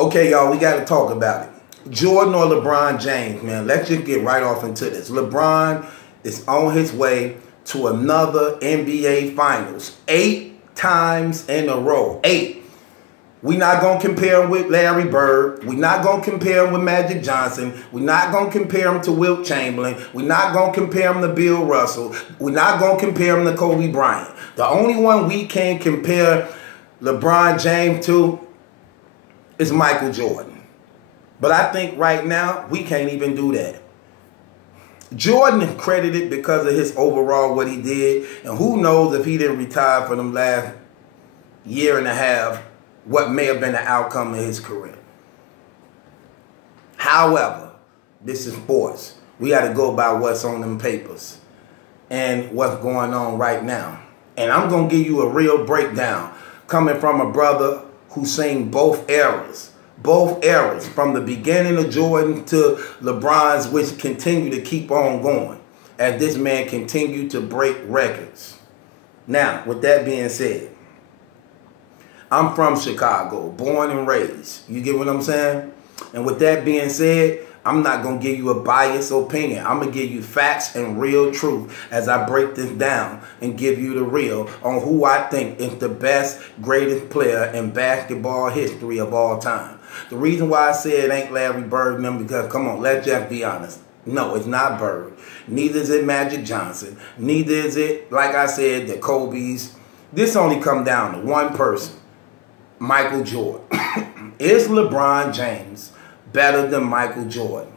Okay, y'all, we got to talk about it. Jordan or LeBron James, man. Let's just get right off into this. LeBron is on his way to another NBA Finals. 8 times in a row. 8. We're not going to compare him with Larry Bird. We're not going to compare him with Magic Johnson. We're not going to compare him to Wilt Chamberlain. We're not going to compare him to Bill Russell. We're not going to compare him to Kobe Bryant. The only one we can compare LeBron James to is Michael Jordan. But I think right now, we can't even do that. Jordan is credited because of his overall what he did. And who knows if he didn't retire for them last year and a half, what may have been the outcome of his career. However, this is sports. We got to go by what's on them papers and what's going on right now. And I'm going to give you a real breakdown coming from a brother who's seen both eras. Both eras, from the beginning of Jordan to LeBron's, which continue to keep on going as this man continued to break records. Now, with that being said, I'm from Chicago, born and raised. You get what I'm saying? And with that being said, I'm not going to give you a biased opinion. I'm going to give you facts and real truth as I break this down and give you the real on who I think is the best, greatest player in basketball history of all time. The reason why I say it ain't Larry Bird and them, because, come on, let's just be honest. No, it's not Bird. Neither is it Magic Johnson. Neither is it, like I said, the Kobe's. This only come down to one person. Michael Jordan. Is LeBron James better than Michael Jordan?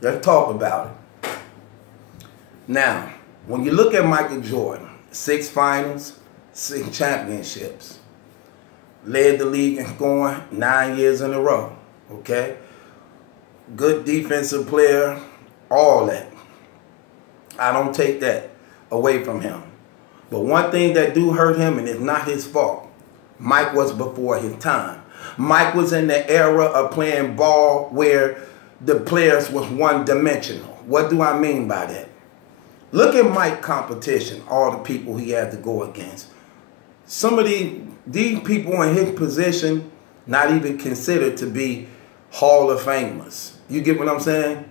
Let's talk about it. Now, when you look at Michael Jordan, 6 finals, 6 championships, led the league in scoring 9 years in a row, okay? Good defensive player, all that. I don't take that away from him. But one thing that do hurt him, and it's not his fault, Mike was before his time. Mike was in the era of playing ball where the players was one-dimensional. What do I mean by that? Look at Mike's competition, all the people he had to go against. Some of these people in his position not even considered to be Hall of Famers. You get what I'm saying?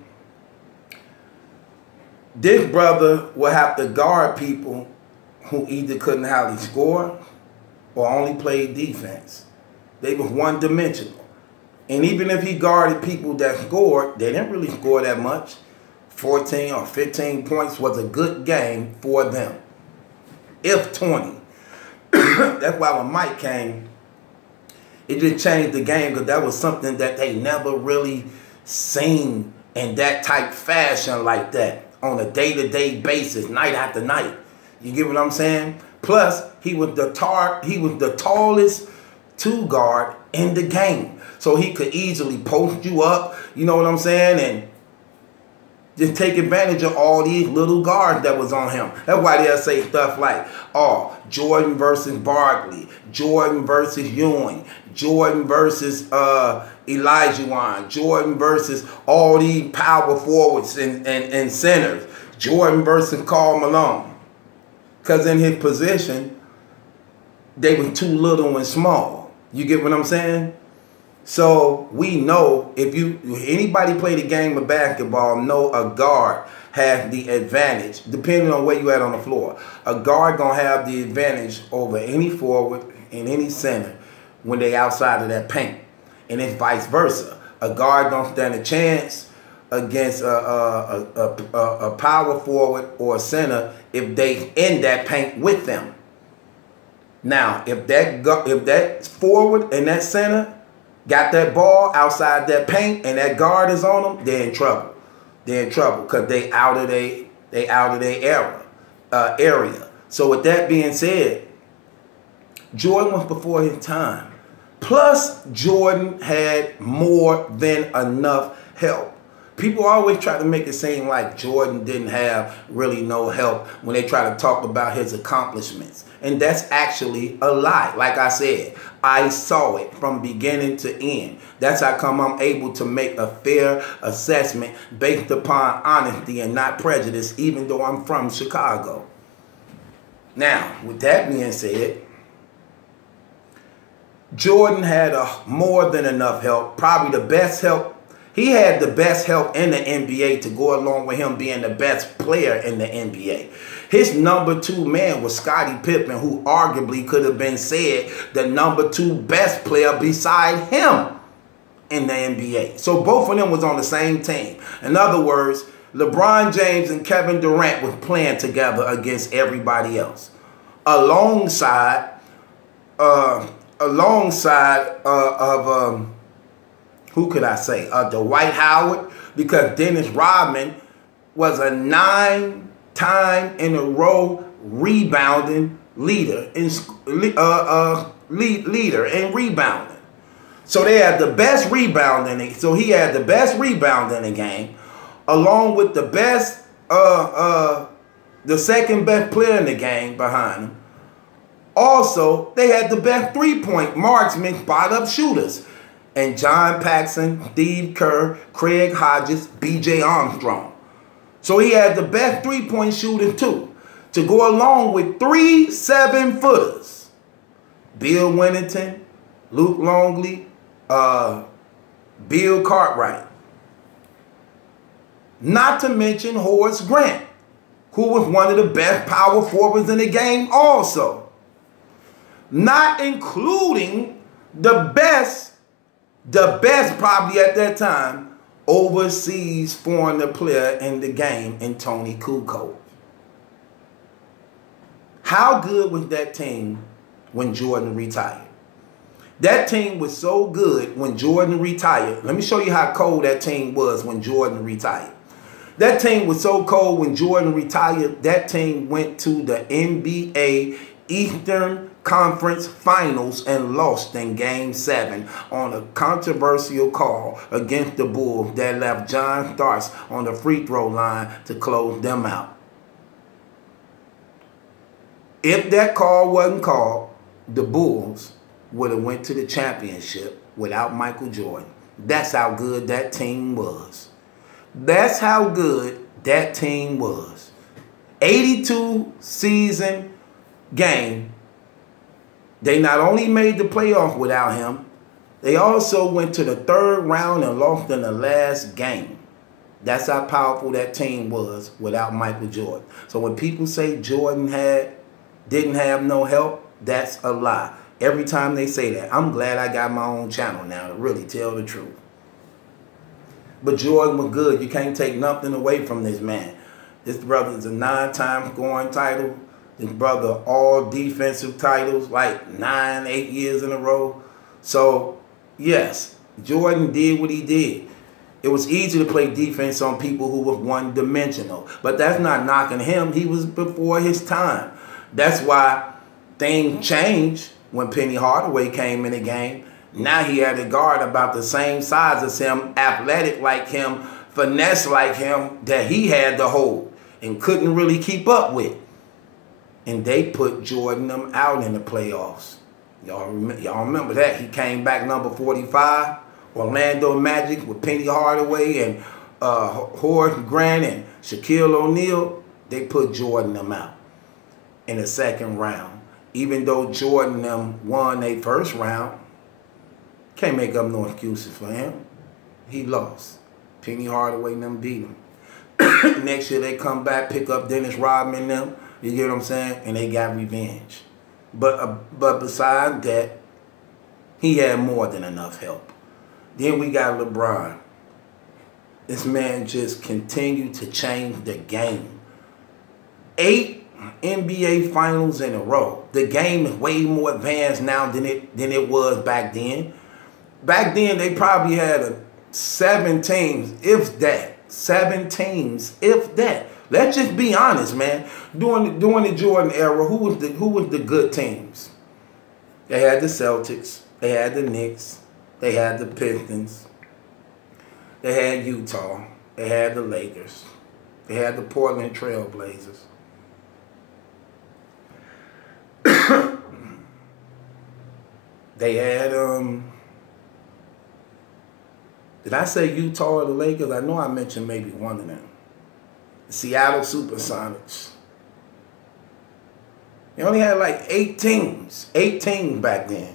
This brother will have to guard people who either couldn't hardly score or only played defense. They was one-dimensional. And even if he guarded people that scored, they didn't really score that much. 14 or 15 points was a good game for them. If 20. That's why when Mike came, it just changed the game, because that was something that they never really seen in that type fashion like that on a day-to-day basis, night after night. You get what I'm saying? Plus, he was the tallest 2 guard in the game. So he could easily post you up, you know what I'm saying, and just take advantage of all these little guards that was on him. That's why they'll say stuff like, oh, Jordan versus Barkley, Jordan versus Ewing, Jordan versus Elijah, Jordan versus all these power forwards and centers, Jordan versus Karl Malone. Because in his position, they were too little and small. You get what I'm saying? So we know if anybody play the game of basketball, know a guard has the advantage, depending on where you at on the floor. A guard gonna have the advantage over any forward and any center when they outside of that paint. And it's vice versa. A guard don't stand a chance against a power forward or a center if they in that paint with them. Now, if that forward and that center got that ball outside that paint and that guard is on them, they're in trouble. They're in trouble because they out of their area. So with that being said, Jordan was before his time. Plus, Jordan had more than enough help. People always try to make it seem like Jordan didn't have really no help when they try to talk about his accomplishments. And that's actually a lie. Like I said, I saw it from beginning to end. That's how come I'm able to make a fair assessment based upon honesty and not prejudice, even though I'm from Chicago. Now, with that being said, Jordan had more than enough help, probably the best help. He had the best help in the NBA to go along with him being the best player in the NBA. His number 2 man was Scottie Pippen, who arguably could have been said the number 2 best player beside him in the NBA. So both of them was on the same team. In other words, LeBron James and Kevin Durant was playing together against everybody else. Alongside who could I say? Dwight Howard, because Dennis Rodman was a 9-time in a row rebounding leader in rebounding. So they had the best rebounding. So he had the best rebound in the game, along with the best, the second best player in the game behind him. Also, they had the best three-point marksmen, spot-up shooters. And John Paxson, Steve Kerr, Craig Hodges, B.J. Armstrong. So he had the best three-point shooters too, to go along with 3 7-footers. Bill Winnington, Luke Longley, Bill Cartwright. Not to mention Horace Grant, who was one of the best power forwards in the game also. Not including the best probably at that time, overseas foreigner player in the game in Tony Kukoc. How good was that team when Jordan retired? That team was so good when Jordan retired. Let me show you how cold that team was when Jordan retired. That team was so cold when Jordan retired, that team went to the NBA Eastern Conference Finals and lost in Game 7 on a controversial call against the Bulls that left John Starks on the free throw line to close them out. If that call wasn't called, the Bulls would have went to the championship without Michael Jordan. That's how good that team was. That's how good that team was. 82 season game. They not only made the playoff without him, they also went to the 3rd round and lost in the last game. That's how powerful that team was without Michael Jordan. So when people say Jordan didn't have no help, that's a lie. Every time they say that, I'm glad I got my own channel now to really tell the truth. But Jordan was good. You can't take nothing away from this man. This brother is a 9-time scoring title. His brother all defensive titles, like 9, 8 years in a row. So, yes, Jordan did what he did. It was easy to play defense on people who were one-dimensional. But that's not knocking him. He was before his time. That's why things changed when Penny Hardaway came in the game. Now he had a guard about the same size as him, athletic like him, finesse like him, that he had to hold and couldn't really keep up with. And they put Jordan them out in the playoffs. Y'all remember that. He came back number 45. Orlando Magic with Penny Hardaway and Horace Grant and Shaquille O'Neal. They put Jordan them out in the 2nd round. Even though Jordan them won their 1st round, can't make up no excuses for him. He lost. Penny Hardaway and them beat him. Next year they come back, pick up Dennis Rodman and them. You get what I'm saying? And they got revenge. But besides that, he had more than enough help. Then we got LeBron. This man just continued to change the game. 8 NBA finals in a row. The game is way more advanced now than it was back then. Back then, they probably had 7 teams, if that. 7 teams, if that. Let's just be honest, man. During the Jordan era, who was the good teams? They had the Celtics. They had the Knicks. They had the Pistons. They had Utah. They had the Lakers. They had the Portland Trail Blazers. They had, did I say Utah or the Lakers? I know I mentioned maybe one of them. The Seattle Supersonics. They only had like 8 teams. 8 teams back then.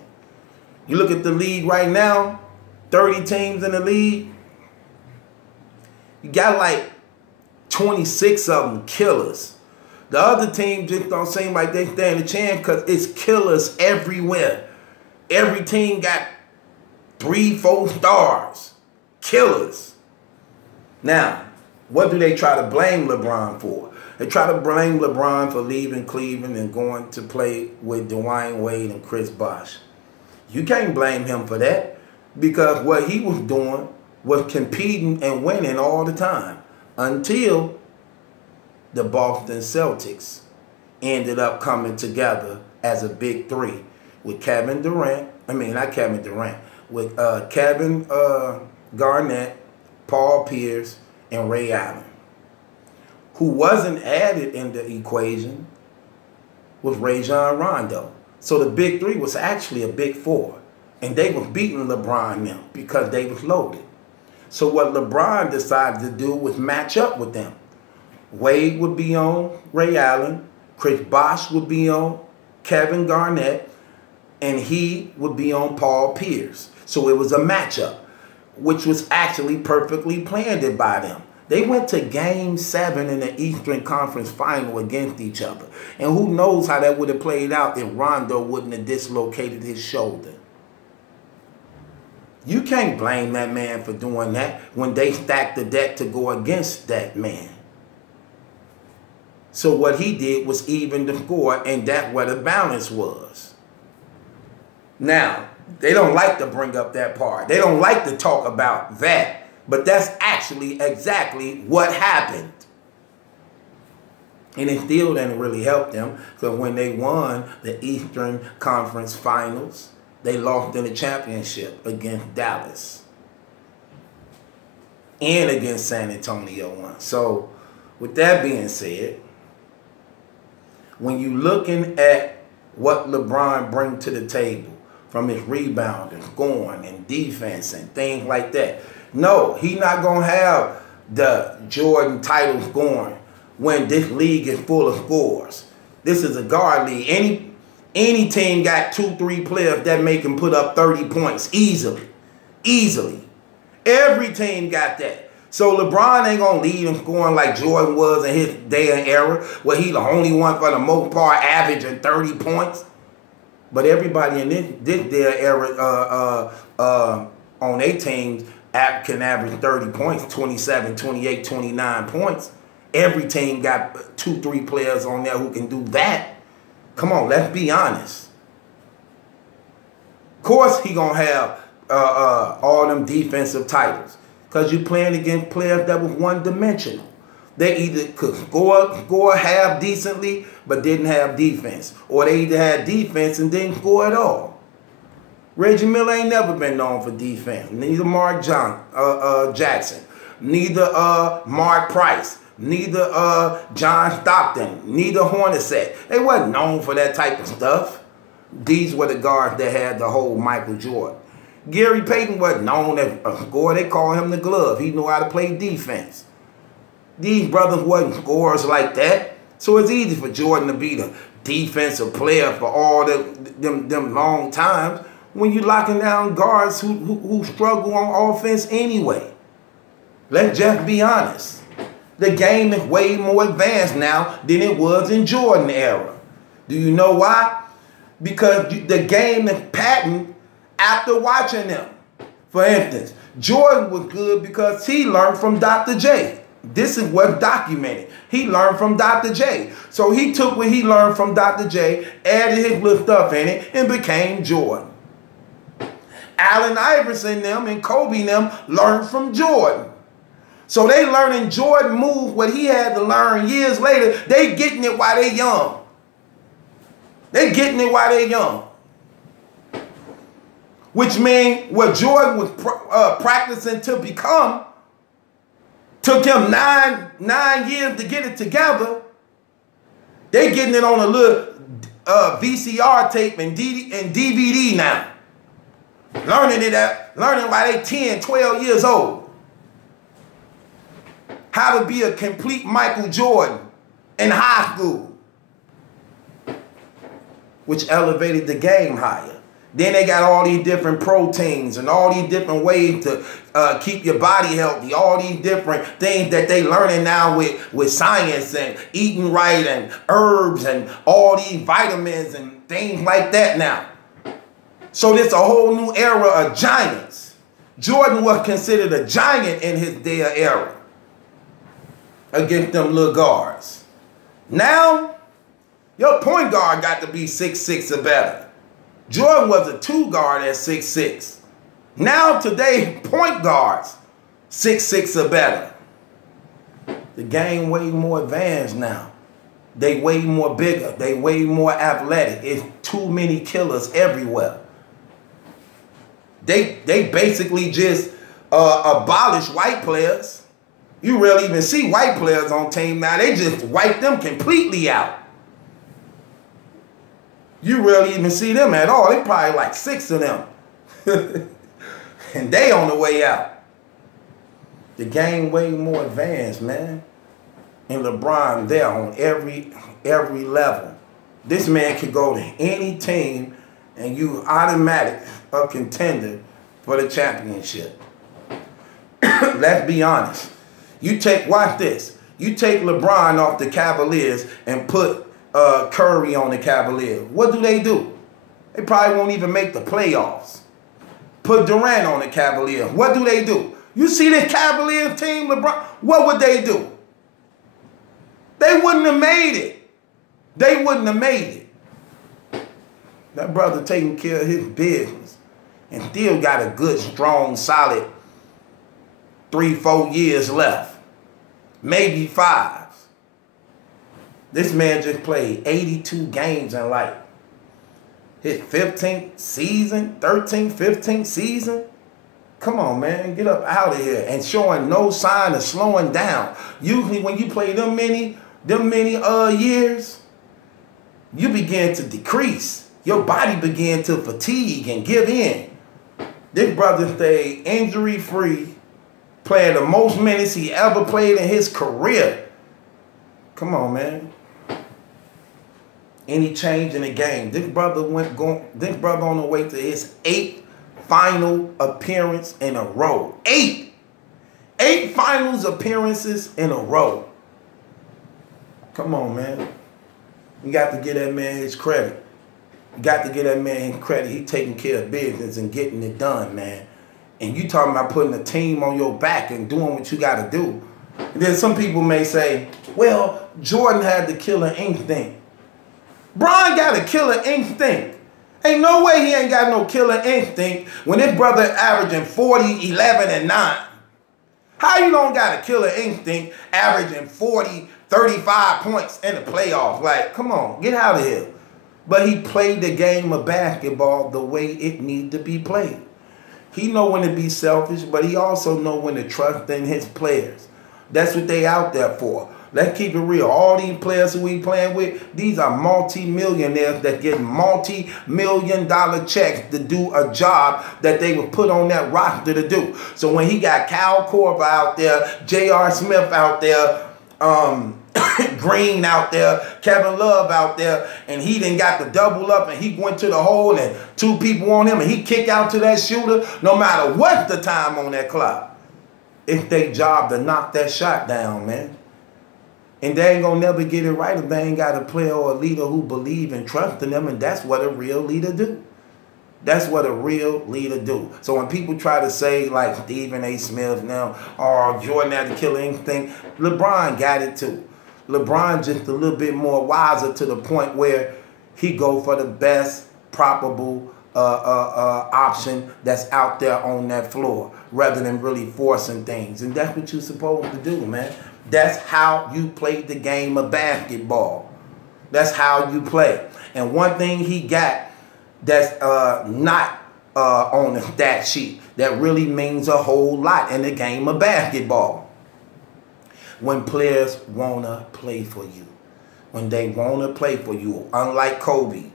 You look at the league right now, 30 teams in the league. You got like 26 of them killers. The other team just don't seem like they stand a chance because it's killers everywhere. Every team got 3-4 stars. Killers. Now, what do they try to blame LeBron for? They try to blame LeBron for leaving Cleveland and going to play with Dwayne Wade and Chris Bosh. You can't blame him for that because what he was doing was competing and winning all the time until the Boston Celtics ended up coming together as a big three with Kevin Durant. With Kevin Garnett, Paul Pierce, and Ray Allen. Who wasn't added in the equation was Rajon Rondo. So the big three was actually a big four. And they was beating LeBron now because they was loaded. So what LeBron decided to do was match up with them. Wade would be on Ray Allen, Chris Bosh would be on Kevin Garnett, and he would be on Paul Pierce. So it was a matchup, which was actually perfectly planned by them. They went to Game 7 in the Eastern Conference Final against each other. And who knows how that would have played out if Rondo wouldn't have dislocated his shoulder. You can't blame that man for doing that when they stacked the deck to go against that man. So what he did was even the score, and that's where the balance was. Now, they don't like to bring up that part. They don't like to talk about that. But that's actually exactly what happened. And it still didn't really help them because when they won the Eastern Conference Finals, they lost in the championship against Dallas and against San Antonio once. So with that being said, when you're looking at what LeBron brings to the table from his rebounding, scoring, and defense and things like that, no, he's not going to have the Jordan title scoring when this league is full of scores. This is a guard league. Any team got 2-3 players that make him put up 30 points easily. Easily. Every team got that. So LeBron ain't going to lead him scoring like Jordan was in his day and era, where he's the only one for the most part averaging 30 points. But everybody in this day era on their teams can average 30 points, 27, 28, 29 points. Every team got 2-3 players on there who can do that. Come on, let's be honest. Of course he going to have all them defensive titles because you're playing against players that was one-dimensional. They either could score half decently but didn't have defense, or they either had defense and didn't score at all. Reggie Miller ain't never been known for defense. Neither Mark Jackson. Neither Mark Price. Neither John Stockton. Neither Hornacek. They wasn't known for that type of stuff. These were the guards that had the whole Michael Jordan. Gary Payton wasn't known as a scorer. They called him the glove. He knew how to play defense. These brothers wasn't scorers like that. So it's easy for Jordan to be the defensive player for all them long times when you're locking down guards who struggle on offense anyway. Let's just be honest. The game is way more advanced now than it was in Jordan era. Do you know why? Because the game is patterned after watching them. For instance, Jordan was good because he learned from Dr. J. This is what's documented. He learned from Dr. J. So he took what he learned from Dr. J, added his little stuff in it, and became Jordan. Allen Iverson them and Kobe them learned from Jordan. So they learning Jordan move what he had to learn years later. They getting it while they young. They getting it while they young. Which means what Jordan was practicing to become took him nine years to get it together. They getting it on a little VCR tape and DVD now. Learning while they 10, 12 years old. How to be a complete Michael Jordan in high school. Which elevated the game higher. Then they got all these different proteins and all these different ways to keep your body healthy. All these different things that they learning now with science and eating right and herbs and all these vitamins and things like that now. So this a whole new era of giants. Jordan was considered a giant in his day of era against them little guards. Now, your point guard got to be 6'6" or better. Jordan was a 2 guard at 6'6". Now today, point guards 6'6" or better. The game way more advanced now. They way more bigger. They way more athletic. It's too many killers everywhere. They basically just abolish white players. You rarely even see white players on team now. They just wipe them completely out. You rarely even see them at all. They probably like 6 of them. And they on the way out. The game way more advanced, man. And LeBron there on every level. This man could go to any team and you automatic a contender for the championship. Let's be honest. Watch this. You take LeBron off the Cavaliers and put Curry on the Cavaliers. What do? They probably won't even make the playoffs. Put Durant on the Cavaliers. What do? You see this Cavaliers team, LeBron? What would they do? They wouldn't have made it. They wouldn't have made it. That brother taking care of his business and still got a good, strong, solid 3-4 years left. Maybe 5. This man just played 82 games in like his 15th season, 13th, 15th season. Come on, man, get up out of here. And showing no sign of slowing down. Usually when you play them many years, you begin to decrease. Your body began to fatigue and give in. This brother stayed injury-free, playing the most minutes he ever played in his career. Come on, man. Any change in the game. This brother on the way to his 8th final appearance in a row. 8 finals appearances in a row. Come on, man. You got to give that man his credit. You got to give that man his credit. He taking care of business and getting it done, man. And you talking about putting a team on your back and doing what you got to do. And then some people may say, well, Jordan had the killer instinct. Bron got a killer instinct. Ain't no way he ain't got no killer instinct when his brother averaging 40, 11, and 9. How you don't got a killer instinct averaging 40, 35 points in the playoffs? Like, come on, get out of here. But he played the game of basketball the way it needed to be played. He know when to be selfish, but he also know when to trust in his players. That's what they out there for. Let's keep it real. All these players who we playing with, these are multi-millionaires that get multi-million-dollar checks to do a job that they were put on that roster to do. So when he got Kyle Korver out there, J.R. Smith out there, Green out there, Kevin Love out there, and he done got the double up and he went to the hole and 2 people on him and he kick out to that shooter, no matter what the time on that clock. It's their job to knock that shot down, man. And they ain't gonna never get it right if they ain't got a player or a leader who believe and trust in them, and that's what a real leader do. That's what a real leader do. So when people try to say, like Stephen A. Smith now, or Jordan had the killer instinct, LeBron got it too. LeBron just a little bit more wiser to the point where he go for the best probable option that's out there on that floor rather than really forcing things. And that's what you're supposed to do, man. That's how you play the game of basketball. That's how you play. And one thing he got that's not on the stat sheet that really means a whole lot in the game of basketball. When players want to play for you. When they want to play for you. Unlike Kobe.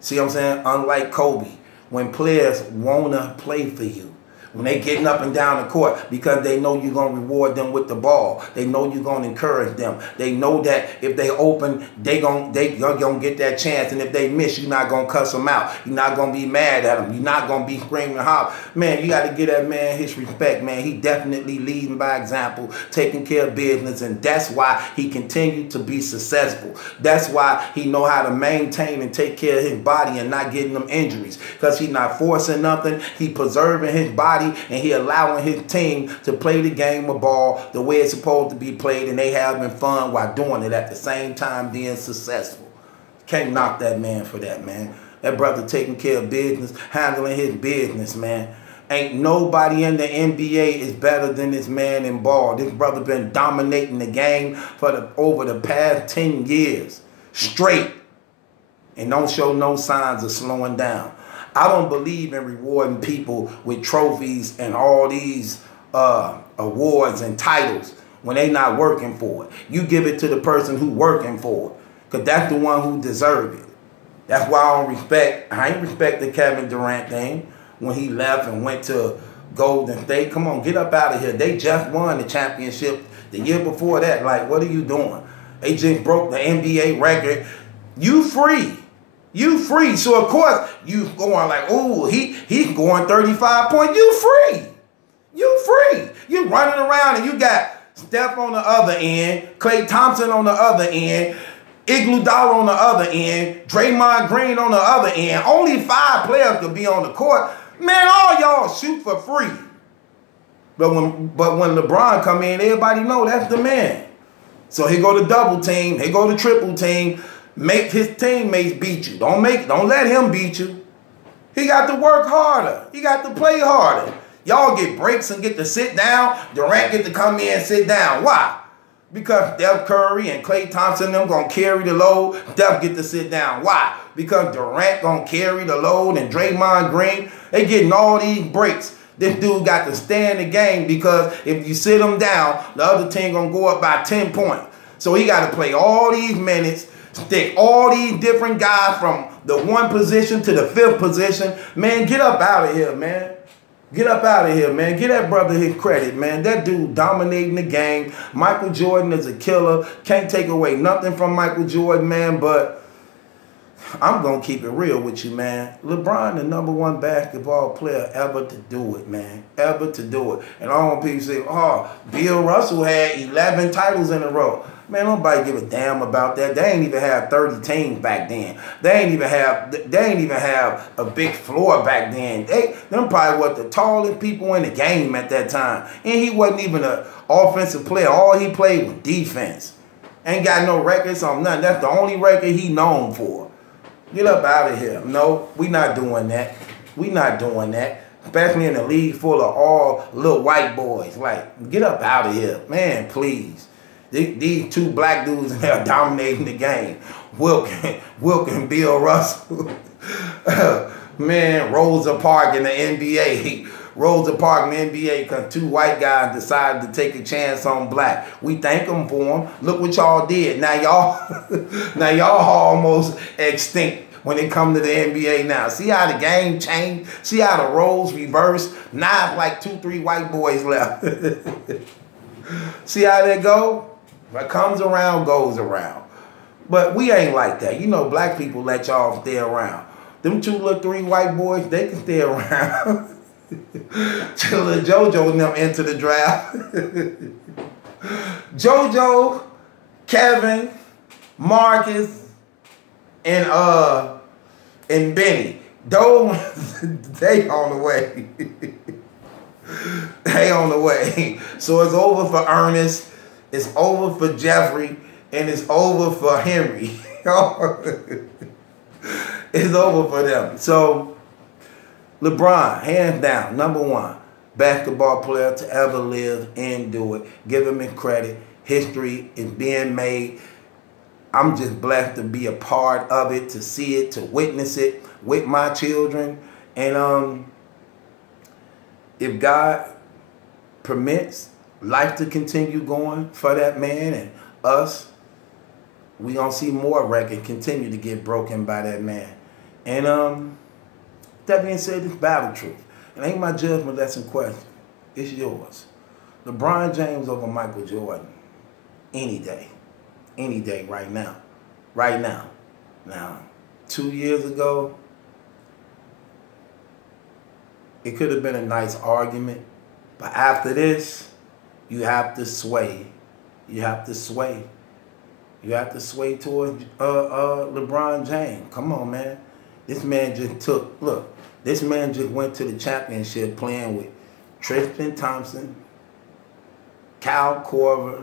See what I'm saying? Unlike Kobe. When players want to play for you. when they getting up and down the court, because they know you're going to reward them with the ball. They know you're going to encourage them. They know that if they open, you're going to get that chance. And if they miss, you're not going to cuss them out. You're not going to be mad at them. You're not going to be screaming and hollering. Man, you got to give that man his respect, man. He definitely leading by example, taking care of business, and that's why he continued to be successful. That's why he know how to maintain and take care of his body and not getting them injuries, because he's not forcing nothing. He preserving his body, and he allowing his team to play the game of ball the way it's supposed to be played, and they having fun while doing it at the same time being successful. Can't knock that man for that, man. That brother taking care of business, handling his business, man. Ain't nobody in the NBA is better than this man in ball. This brother been dominating the game for over the past 10 years straight, and don't show no signs of slowing down. I don't believe in rewarding people with trophies and all these awards and titles when they not working for it. You give it to the person who working for it, because that's the one who deserves it. That's why I ain't respect the Kevin Durant thing when he left and went to Golden State. Come on, get up out of here. They just won the championship the year before that. Like, what are you doing? They just broke the NBA record. You free. You free. So, of course, you going like, oh, he's going 35 points. You free. You free. You running around and you got Steph on the other end, Klay Thompson on the other end, Iguodala on the other end, Draymond Green on the other end. Only 5 players could be on the court. Man, all y'all shoot for free. But when LeBron come in, everybody know that's the man. So he go to double team, he go to triple team. Make his teammates beat you. Don't let him beat you. He got to work harder. He got to play harder. Y'all get breaks and get to sit down. Durant get to come in and sit down. Why? Because Steph Curry and Klay Thompson, them going to carry the load. Steph get to sit down. Why? Because Durant going to carry the load, and Draymond Green, they getting all these breaks. This dude got to stay in the game, because if you sit him down, the other team going to go up by 10 points. So he got to play all these minutes, stick all these different guys from the 1 position to the 5th position. Man, get up out of here, man. Get up out of here, man. Get that brother his credit, man. That dude dominating the game. Michael Jordan is a killer. Can't take away nothing from Michael Jordan, man, but I'm going to keep it real with you, man. LeBron, the #1 basketball player ever to do it, man. Ever to do it. And all people say, oh, Bill Russell had 11 titles in a row. Man, nobody give a damn about that. They ain't even have 30 teams back then. They ain't even have a big floor back then. Them probably was the tallest people in the game at that time. And he wasn't even an offensive player. All he played was defense. Ain't got no records on nothing. That's the only record he known for. Get up out of here. No, we not doing that. We not doing that. Especially in a league full of all little white boys. Like, get up out of here. Man, please. These 2 black dudes in there dominating the game. Wilk and Bill Russell. Man, Rosa Parks in the NBA. Rosa Parks in the NBA because 2 white guys decided to take a chance on black. We thank them for them. Look what y'all did. Now y'all almost extinct when it come to the NBA now. See how the game changed? See how the roles reversed? Now it's like 2, 3 white boys left. See how that go? What comes around goes around. But we ain't like that. You know, black people let y'all stay around. Them 2 little 3 white boys, they can stay around. Till the JoJo and them enter the draft. JoJo, Kevin, Marcus, and Benny. Those, they on the way. They on the way. So it's over for Ernest. It's over for Jeffrey, and it's over for Henry. It's over for them. So, LeBron, hands down, #1 basketball player to ever live and do it. Give him his credit. History is being made. I'm just blessed to be a part of it, to see it, to witness it with my children. And if God permits life to continue going for that man and us, we gonna see more records continue to get broken by that man. And that being said, it's battle truth. It ain't my judgment that's in question. It's yours. LeBron James over Michael Jordan. Any day. Any day right now. Right now. Now, 2 years ago, it could have been a nice argument. But after this, you have to sway. You have to sway. You have to sway towards LeBron James. Come on, man. This man this man just went to the championship playing with Tristan Thompson, Kyle Korver,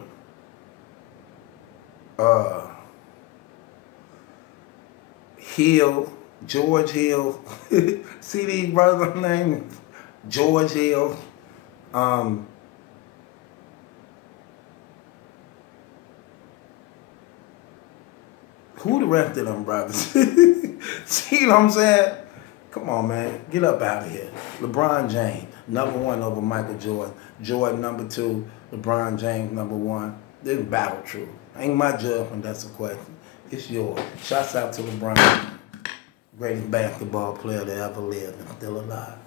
Hill, George Hill. See these brothers' names? George Hill. Who the rest of them brothers? See what I'm saying? Come on, man. Get up out of here. LeBron James, #1 over Michael Jordan. Jordan #2, LeBron James #1. This is battle true. Ain't my judgment, that's a question. It's yours. Shouts out to LeBron. Greatest basketball player that ever lived and still alive.